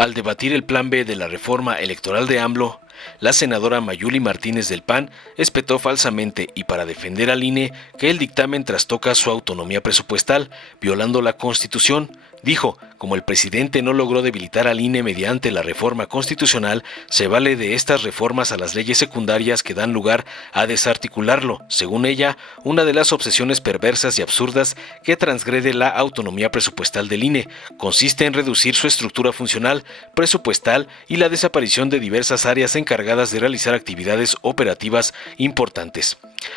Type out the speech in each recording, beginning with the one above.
Al debatir el plan B de la reforma electoral de AMLO, la senadora Mayuli Martínez del PAN espetó falsamente y para defender al INE que el dictamen trastoca su autonomía presupuestal, violando la Constitución. Dijo, como el presidente no logró debilitar al INE mediante la reforma constitucional, se vale de estas reformas a las leyes secundarias que dan lugar a desarticularlo. Según ella, una de las obsesiones perversas y absurdas que transgrede la autonomía presupuestal del INE consiste en reducir su estructura funcional, presupuestal y la desaparición de diversas áreas encargadas de realizar actividades operativas importantes.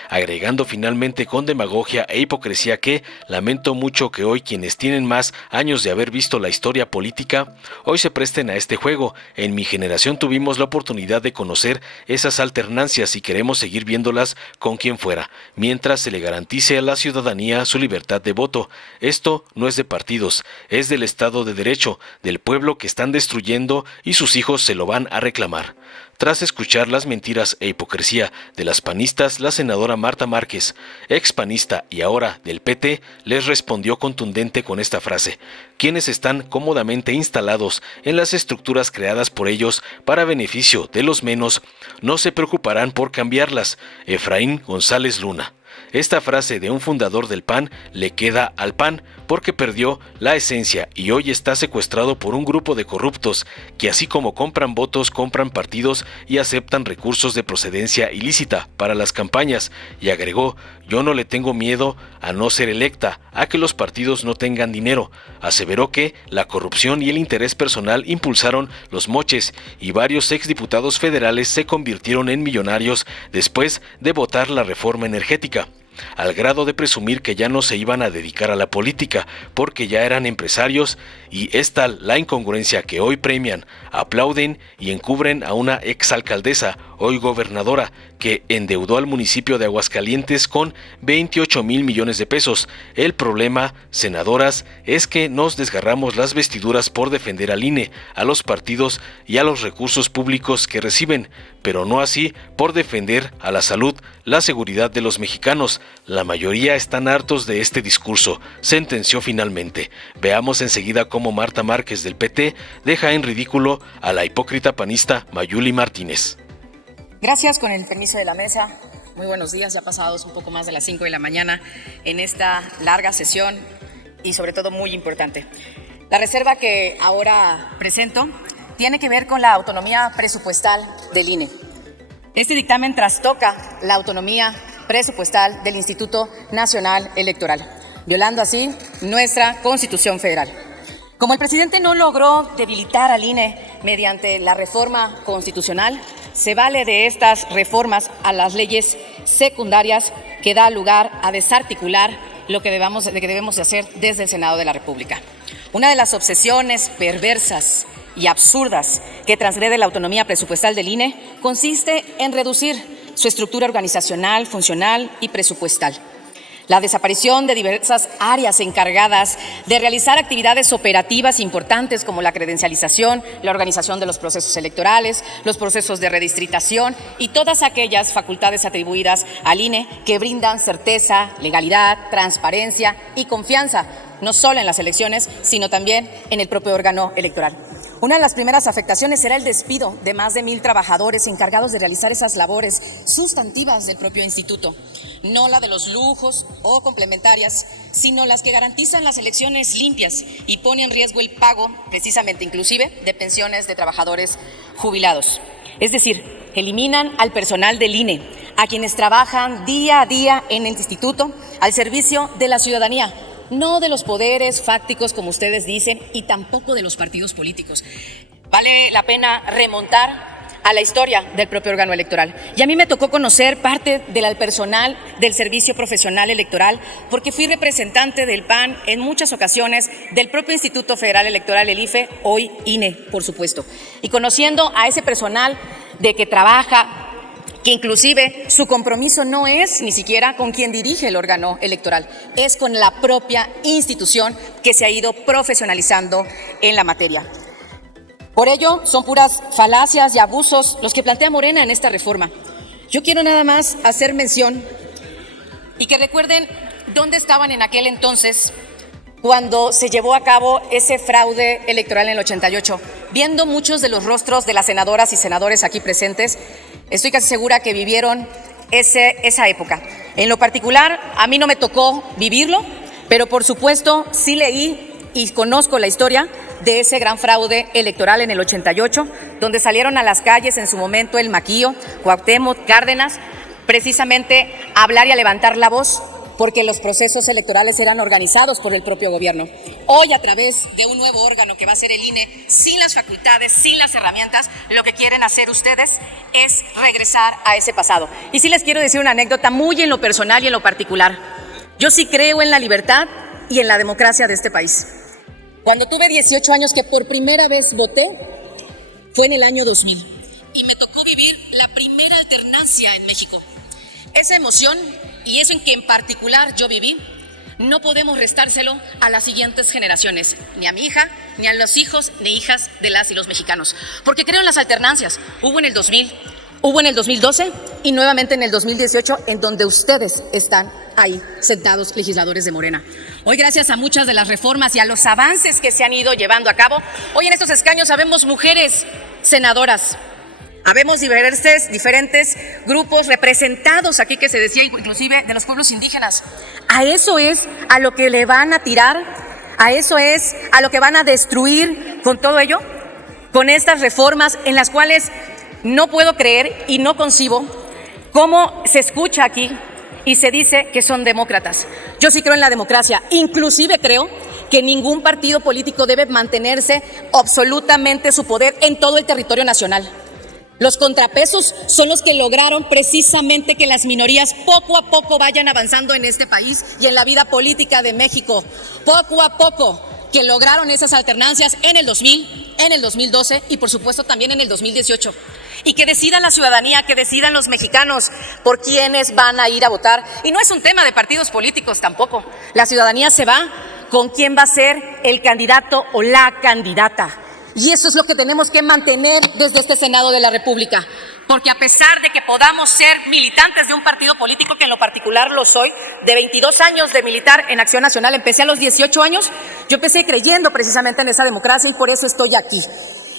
Agregando finalmente con demagogia e hipocresía que lamento mucho que hoy quienes tienen más años de haber visto la historia política, hoy se presten a este juego. En mi generación tuvimos la oportunidad de conocer esas alternancias y queremos seguir viéndolas con quien fuera, mientras se le garantice a la ciudadanía su libertad de voto. Esto no es de partidos, es del Estado de Derecho, del pueblo que están destruyendo y sus hijos se lo van a reclamar. Tras escuchar las mentiras e hipocresía de las panistas, la senadora Marta Márquez, ex panista y ahora del PT, les respondió contundente con esta frase: quienes están cómodamente instalados en las estructuras creadas por ellos para beneficio de los menos, no se preocuparán por cambiarlas. Efraín González Luna. Esta frase de un fundador del PAN le queda al PAN porque perdió la esencia y hoy está secuestrado por un grupo de corruptos que así como compran votos, compran partidos y aceptan recursos de procedencia ilícita para las campañas. Y agregó: yo no le tengo miedo a no ser electa, a que los partidos no tengan dinero. Aseveró que la corrupción y el interés personal impulsaron los moches y varios exdiputados federales se convirtieron en millonarios después de votar la reforma energética, al grado de presumir que ya no se iban a dedicar a la política porque ya eran empresarios, y es tal la incongruencia que hoy premian, aplauden y encubren a una exalcaldesa, hoy gobernadora, que endeudó al municipio de Aguascalientes con 28,000 millones de pesos. El problema, senadoras, es que nos desgarramos las vestiduras por defender al INE, a los partidos y a los recursos públicos que reciben, pero no así por defender a la salud, la seguridad de los mexicanos. La mayoría están hartos de este discurso, sentenció finalmente. Veamos enseguida cómo Marta Márquez del PT deja en ridículo a la hipócrita panista Mayuli Martínez. Gracias, con el permiso de la mesa. Muy buenos días, ya pasados un poco más de las 5 de la mañana en esta larga sesión y sobre todo muy importante. La reserva que ahora presento tiene que ver con la autonomía presupuestal del INE. Este dictamen trastoca la autonomía presupuestal del Instituto Nacional Electoral, violando así nuestra Constitución Federal. Como el presidente no logró debilitar al INE mediante la reforma constitucional, se vale de estas reformas a las leyes secundarias que da lugar a desarticular lo que debemos de hacer desde el Senado de la República. Una de las obsesiones perversas y absurdas que transgrede la autonomía presupuestal del INE consiste en reducir su estructura organizacional, funcional y presupuestal. La desaparición de diversas áreas encargadas de realizar actividades operativas importantes como la credencialización, la organización de los procesos electorales, los procesos de redistritación y todas aquellas facultades atribuidas al INE que brindan certeza, legalidad, transparencia y confianza, no solo en las elecciones, sino también en el propio órgano electoral. Una de las primeras afectaciones será el despido de más de 1,000 trabajadores encargados de realizar esas labores sustantivas del propio instituto, no la de los lujos o complementarias, sino las que garantizan las elecciones limpias y ponen en riesgo el pago, precisamente inclusive, de pensiones de trabajadores jubilados. Es decir, eliminan al personal del INE, a quienes trabajan día a día en el instituto al servicio de la ciudadanía, no de los poderes fácticos, como ustedes dicen, y tampoco de los partidos políticos. Vale la pena remontar a la historia del propio órgano electoral. Y a mí me tocó conocer parte del personal del Servicio Profesional Electoral, porque fui representante del PAN en muchas ocasiones del propio Instituto Federal Electoral, el IFE, hoy INE, por supuesto. Y conociendo a ese personal de que trabaja, que inclusive su compromiso no es ni siquiera con quien dirige el órgano electoral, es con la propia institución que se ha ido profesionalizando en la materia. Por ello, son puras falacias y abusos los que plantea Morena en esta reforma. Yo quiero nada más hacer mención y que recuerden dónde estaban en aquel entonces cuando se llevó a cabo ese fraude electoral en el 88. Viendo muchos de los rostros de las senadoras y senadores aquí presentes, estoy casi segura que vivieron esa época. En lo particular, a mí no me tocó vivirlo, pero por supuesto sí leí y conozco la historia de ese gran fraude electoral en el 88, donde salieron a las calles en su momento el Maquillo, Cuauhtémoc, Cárdenas, precisamente a hablar y a levantar la voz, porque los procesos electorales eran organizados por el propio gobierno. Hoy, a través de un nuevo órgano que va a ser el INE, sin las facultades, sin las herramientas, lo que quieren hacer ustedes es regresar a ese pasado. Y sí les quiero decir una anécdota muy en lo personal y en lo particular. Yo sí creo en la libertad y en la democracia de este país. Cuando tuve 18 años, que por primera vez voté, fue en el año 2000. Y me tocó vivir la primera alternancia en México. Esa emoción y eso en que en particular yo viví, no podemos restárselo a las siguientes generaciones, ni a mi hija, ni a los hijos, ni hijas de las y los mexicanos. Porque creo en las alternancias. Hubo en el 2000, hubo en el 2012 y nuevamente en el 2018, en donde ustedes están ahí, sentados, legisladores de Morena. Hoy, gracias a muchas de las reformas y a los avances que se han ido llevando a cabo, hoy en estos escaños habemos mujeres senadoras. Habemos diferentes grupos representados aquí, que se decía inclusive de los pueblos indígenas. A eso es a lo que le van a tirar, a eso es a lo que van a destruir con todo ello, con estas reformas en las cuales no puedo creer y no concibo cómo se escucha aquí y se dice que son demócratas. Yo sí creo en la democracia, inclusive creo que ningún partido político debe mantenerse absolutamente su poder en todo el territorio nacional. Los contrapesos son los que lograron precisamente que las minorías poco a poco vayan avanzando en este país y en la vida política de México. Poco a poco que lograron esas alternancias en el 2000, en el 2012 y por supuesto también en el 2018. Y que decida la ciudadanía, que decidan los mexicanos por quiénes van a ir a votar. Y no es un tema de partidos políticos tampoco. La ciudadanía se va con quién va a ser el candidato o la candidata. Y eso es lo que tenemos que mantener desde este Senado de la República. Porque a pesar de que podamos ser militantes de un partido político, que en lo particular lo soy, de 22 años de militar en Acción Nacional, empecé a los 18 años, yo empecé creyendo precisamente en esa democracia y por eso estoy aquí.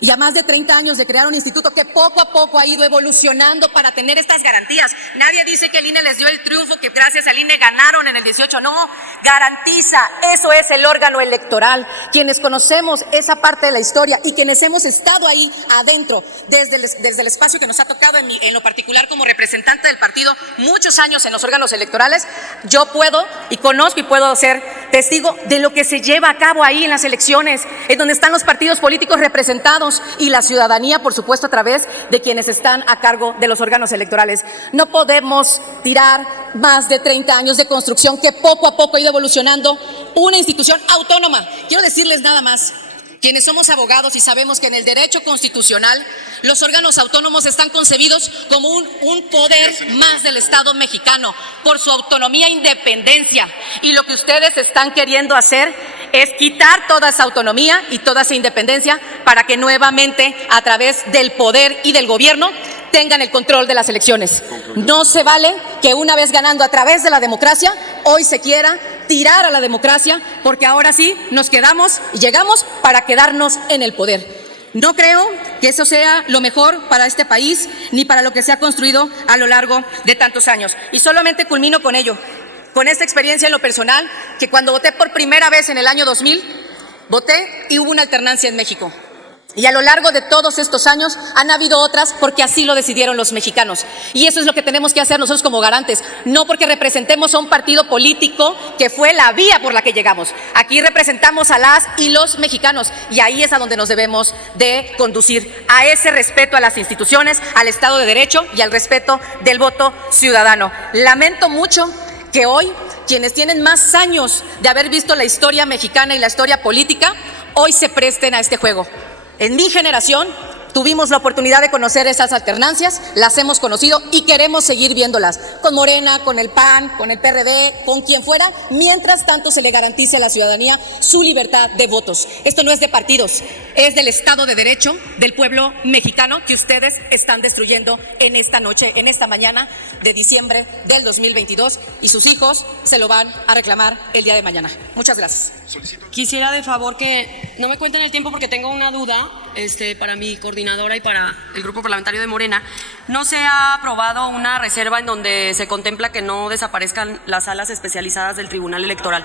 Y a más de 30 años de crear un instituto que poco a poco ha ido evolucionando para tener estas garantías. Nadie dice que el INE les dio el triunfo, que gracias al INE ganaron en el 18. No, garantiza, eso es el órgano electoral. Quienes conocemos esa parte de la historia y quienes hemos estado ahí adentro, desde el espacio que nos ha tocado en lo particular como representante del partido, muchos años en los órganos electorales, yo puedo y conozco y puedo ser testigo de lo que se lleva a cabo ahí en las elecciones, en donde están los partidos políticos representados y la ciudadanía, por supuesto, a través de quienes están a cargo de los órganos electorales. No podemos tirar más de 30 años de construcción que poco a poco ha ido evolucionando una institución autónoma. Quiero decirles nada más. Quienes somos abogados y sabemos que en el derecho constitucional los órganos autónomos están concebidos como un poder más del Estado mexicano por su autonomía e independencia. Y lo que ustedes están queriendo hacer es quitar toda esa autonomía y toda esa independencia para que nuevamente a través del poder y del gobierno tengan el control de las elecciones. No se vale que una vez ganando a través de la democracia, hoy se quiera tirar a la democracia, porque ahora sí nos quedamos y llegamos para quedarnos en el poder. No creo que eso sea lo mejor para este país ni para lo que se ha construido a lo largo de tantos años. Y solamente culmino con ello, con esta experiencia en lo personal, que cuando voté por primera vez en el año 2000, voté y hubo una alternancia en México. Y a lo largo de todos estos años han habido otras porque así lo decidieron los mexicanos. Y eso es lo que tenemos que hacer nosotros como garantes, no porque representemos a un partido político que fue la vía por la que llegamos. Aquí representamos a las y los mexicanos y ahí es a donde nos debemos de conducir, a ese respeto a las instituciones, al Estado de Derecho y al respeto del voto ciudadano. Lamento mucho que hoy quienes tienen más años de haber visto la historia mexicana y la historia política, hoy se presten a este juego. En mi generación tuvimos la oportunidad de conocer esas alternancias, las hemos conocido y queremos seguir viéndolas, con Morena, con el PAN, con el PRD, con quien fuera, mientras tanto se le garantice a la ciudadanía su libertad de votos. Esto no es de partidos, es del Estado de Derecho, del pueblo mexicano que ustedes están destruyendo en esta noche, en esta mañana de diciembre del 2022 y sus hijos se lo van a reclamar el día de mañana. Muchas gracias. Quisiera de favor que no me cuenten el tiempo porque tengo una duda para mi coordinadora y para el grupo parlamentario de Morena. No se ha aprobado una reserva en donde se contempla que no desaparezcan las salas especializadas del Tribunal Electoral.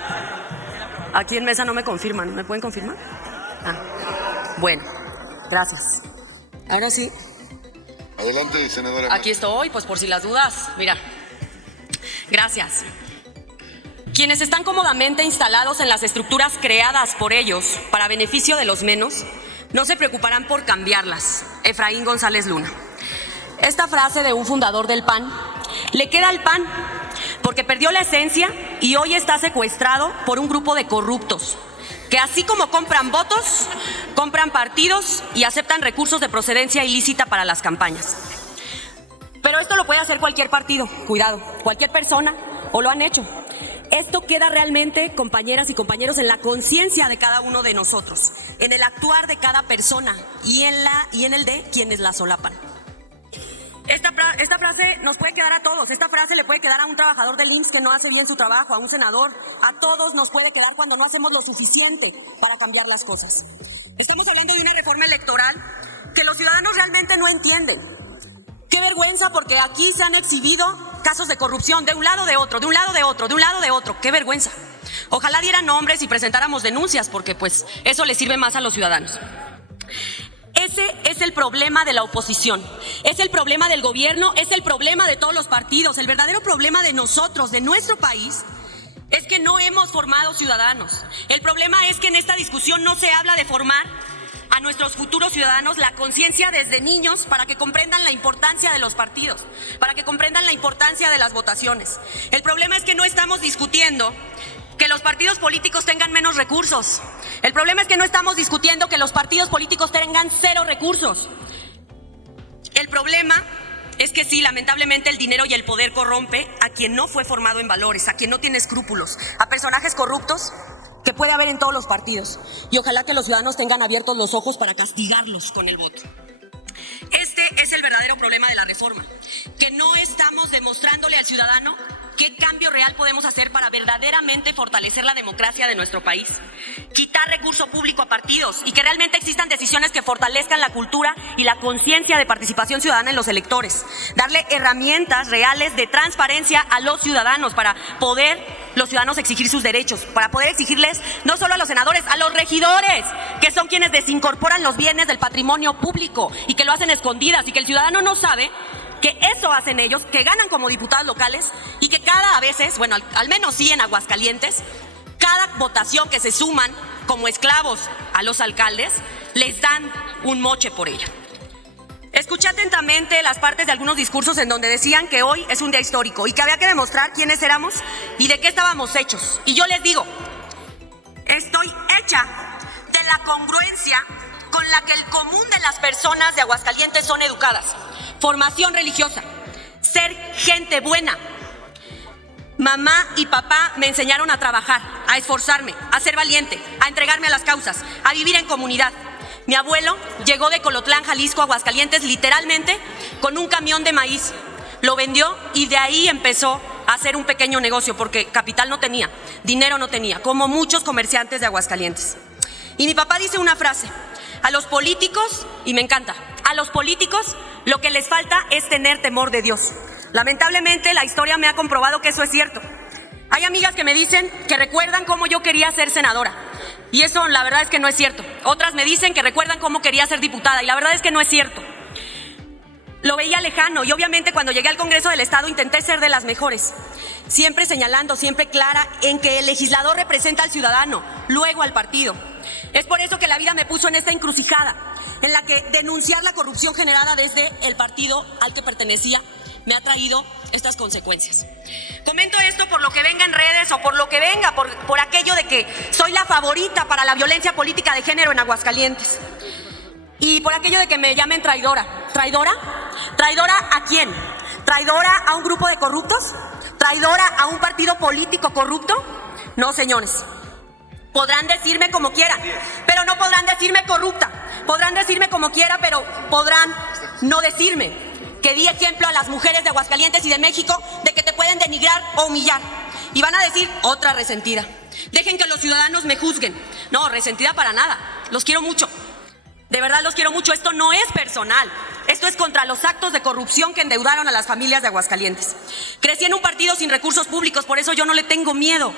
Aquí en mesa no me confirman. ¿Me pueden confirmar? Bueno, gracias. Ahora sí. Adelante, senadora. Aquí estoy, pues por si las dudas. Mira, gracias. Quienes están cómodamente instalados en las estructuras creadas por ellos para beneficio de los menos, no se preocuparán por cambiarlas. Efraín González Luna. Esta frase de un fundador del PAN le queda al PAN porque perdió la esencia y hoy está secuestrado por un grupo de corruptos que así como compran votos, compran partidos y aceptan recursos de procedencia ilícita para las campañas. Pero esto lo puede hacer cualquier partido, cuidado, cualquier persona, o lo han hecho. Esto queda realmente, compañeras y compañeros, en la conciencia de cada uno de nosotros, en el actuar de cada persona y en el de quienes la solapan. Esta frase nos puede quedar a todos. Esta frase le puede quedar a un trabajador del IMSS que no hace bien su trabajo, a un senador. A todos nos puede quedar cuando no hacemos lo suficiente para cambiar las cosas. Estamos hablando de una reforma electoral que los ciudadanos realmente no entienden. Qué vergüenza, porque aquí se han exhibido casos de corrupción de un lado, de otro, de un lado, de otro, de un lado, de otro. Qué vergüenza. Ojalá dieran nombres y presentáramos denuncias, porque pues eso les sirve más a los ciudadanos. Ese es el problema de la oposición, es el problema del gobierno, es el problema de todos los partidos. El verdadero problema de nosotros, de nuestro país, es que no hemos formado ciudadanos. El problema es que en esta discusión no se habla de formar a nuestros futuros ciudadanos la conciencia desde niños para que comprendan la importancia de los partidos, para que comprendan la importancia de las votaciones. El problema es que no estamos discutiendo que los partidos políticos tengan menos recursos. El problema es que no estamos discutiendo que los partidos políticos tengan cero recursos. El problema es que sí, lamentablemente el dinero y el poder corrompe a quien no fue formado en valores, a quien no tiene escrúpulos, a personajes corruptos que puede haber en todos los partidos. Y ojalá que los ciudadanos tengan abiertos los ojos para castigarlos con el voto. Este es el verdadero problema de la reforma, que no estamos demostrándole al ciudadano qué cambio real podemos hacer para verdaderamente fortalecer la democracia de nuestro país. Quitar recurso público a partidos y que realmente existan decisiones que fortalezcan la cultura y la conciencia de participación ciudadana en los electores. Darle herramientas reales de transparencia a los ciudadanos para poder los ciudadanos exigir sus derechos, para poder exigirles no solo a los senadores, a los regidores, que son quienes desincorporan los bienes del patrimonio público y que lo hacen escondidas y que el ciudadano no sabe que eso hacen ellos, que ganan como diputados locales y que cada veces, bueno, al menos sí en Aguascalientes, cada votación que se suman como esclavos a los alcaldes, les dan un moche por ello. Escuché atentamente las partes de algunos discursos en donde decían que hoy es un día histórico y que había que demostrar quiénes éramos y de qué estábamos hechos. Y yo les digo, estoy hecha de la congruencia con la que el común de las personas de Aguascalientes son educadas. Formación religiosa, ser gente buena. Mamá y papá me enseñaron a trabajar, a esforzarme, a ser valiente, a entregarme a las causas, a vivir en comunidad. Mi abuelo llegó de Colotlán, Jalisco, a Aguascalientes, literalmente con un camión de maíz. Lo vendió y de ahí empezó a hacer un pequeño negocio porque capital no tenía, dinero no tenía, como muchos comerciantes de Aguascalientes. Y mi papá dice una frase: a los políticos, y me encanta, a los políticos lo que les falta es tener temor de Dios. Lamentablemente la historia me ha comprobado que eso es cierto. Hay amigas que me dicen que recuerdan cómo yo quería ser senadora y eso la verdad es que no es cierto. Otras me dicen que recuerdan cómo quería ser diputada y la verdad es que no es cierto. Lo veía lejano y obviamente cuando llegué al Congreso del Estado intenté ser de las mejores, siempre señalando, siempre clara en que el legislador representa al ciudadano, luego al partido. Es por eso que la vida me puso en esta encrucijada, en la que denunciar la corrupción generada desde el partido al que pertenecía me ha traído estas consecuencias. Comento esto por lo que venga en redes o por lo que venga, por aquello de que soy la favorita para la violencia política de género en Aguascalientes. Y por aquello de que me llamen traidora. ¿Traidora? ¿Traidora a quién? ¿Traidora a un grupo de corruptos? ¿Traidora a un partido político corrupto? No, señores. Podrán decirme como quieran, pero no podrán decirme corrupta. Podrán decirme como quiera, pero podrán no decirme que di ejemplo a las mujeres de Aguascalientes y de México de que te pueden denigrar o humillar. Y van a decir otra resentida. Dejen que los ciudadanos me juzguen. No, resentida para nada. Los quiero mucho. De verdad los quiero mucho. Esto no es personal. Esto es contra los actos de corrupción que endeudaron a las familias de Aguascalientes. Crecí en un partido sin recursos públicos, por eso yo no le tengo miedo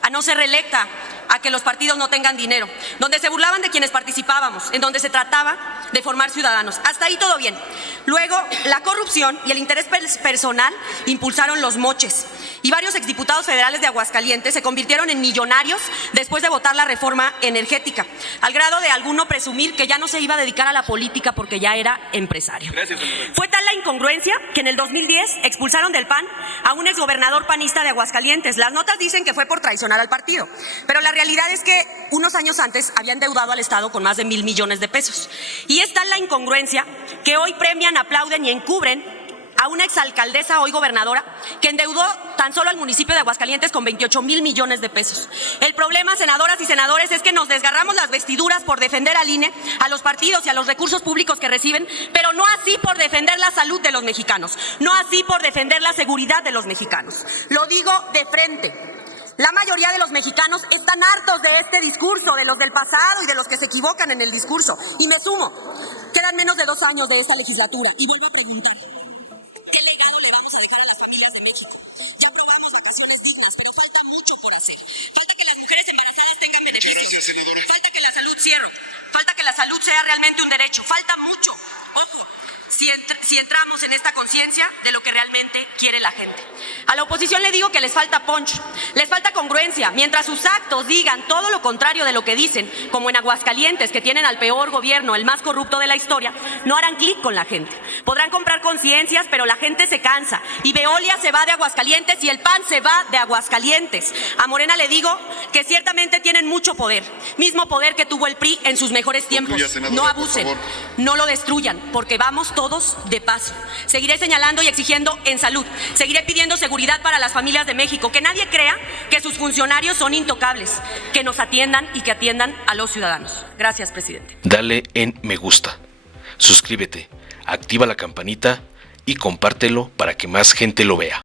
a no ser reelecta, a que los partidos no tengan dinero, donde se burlaban de quienes participábamos, en donde se trataba de formar ciudadanos. Hasta ahí todo bien. Luego, la corrupción y el interés personal impulsaron los moches. Y varios exdiputados federales de Aguascalientes se convirtieron en millonarios después de votar la reforma energética, al grado de alguno presumir que ya no se iba a dedicar a la política porque ya era empresario. Gracias, Fue tal la incongruencia que en el 2010 expulsaron del PAN a un exgobernador panista de Aguascalientes. Las notas dicen que fue por traicionar al partido, pero la realidad es que unos años antes había endeudado al Estado con más de 1,000 millones de pesos. Y es tal la incongruencia que hoy premian, aplauden y encubren a una exalcaldesa, hoy gobernadora, que endeudó tan solo al municipio de Aguascalientes con 28,000 millones de pesos. El problema, senadoras y senadores, es que nos desgarramos las vestiduras por defender al INE, a los partidos y a los recursos públicos que reciben, pero no así por defender la salud de los mexicanos, no así por defender la seguridad de los mexicanos. Lo digo de frente. La mayoría de los mexicanos están hartos de este discurso, de los del pasado y de los que se equivocan en el discurso. Y me sumo. Quedan menos de 2 años de esta legislatura y vuelvo a preguntar. ¿Qué legado le vamos a dejar a las familias de México? Ya aprobamos vacaciones dignas, pero falta mucho por hacer. Falta que las mujeres embarazadas tengan beneficios. Falta que la salud falta que la salud sea realmente un derecho. Falta mucho. Ojo. Si entramos en esta conciencia de lo que realmente quiere la gente. A la oposición le digo que les falta punch, les falta congruencia. Mientras sus actos digan todo lo contrario de lo que dicen, como en Aguascalientes, que tienen al peor gobierno, el más corrupto de la historia, no harán clic con la gente. Podrán comprar conciencias, pero la gente se cansa. Y Veolia se va de Aguascalientes y el PAN se va de Aguascalientes. A Morena le digo que ciertamente tienen mucho poder, mismo poder que tuvo el PRI en sus mejores tiempos. No abusen, no lo destruyan, porque vamos todos de paso. Seguiré señalando y exigiendo en salud. Seguiré pidiendo seguridad para las familias de México. Que nadie crea que sus funcionarios son intocables. Que nos atiendan y que atiendan a los ciudadanos. Gracias, presidente. Dale en me gusta, suscríbete, activa la campanita y compártelo para que más gente lo vea.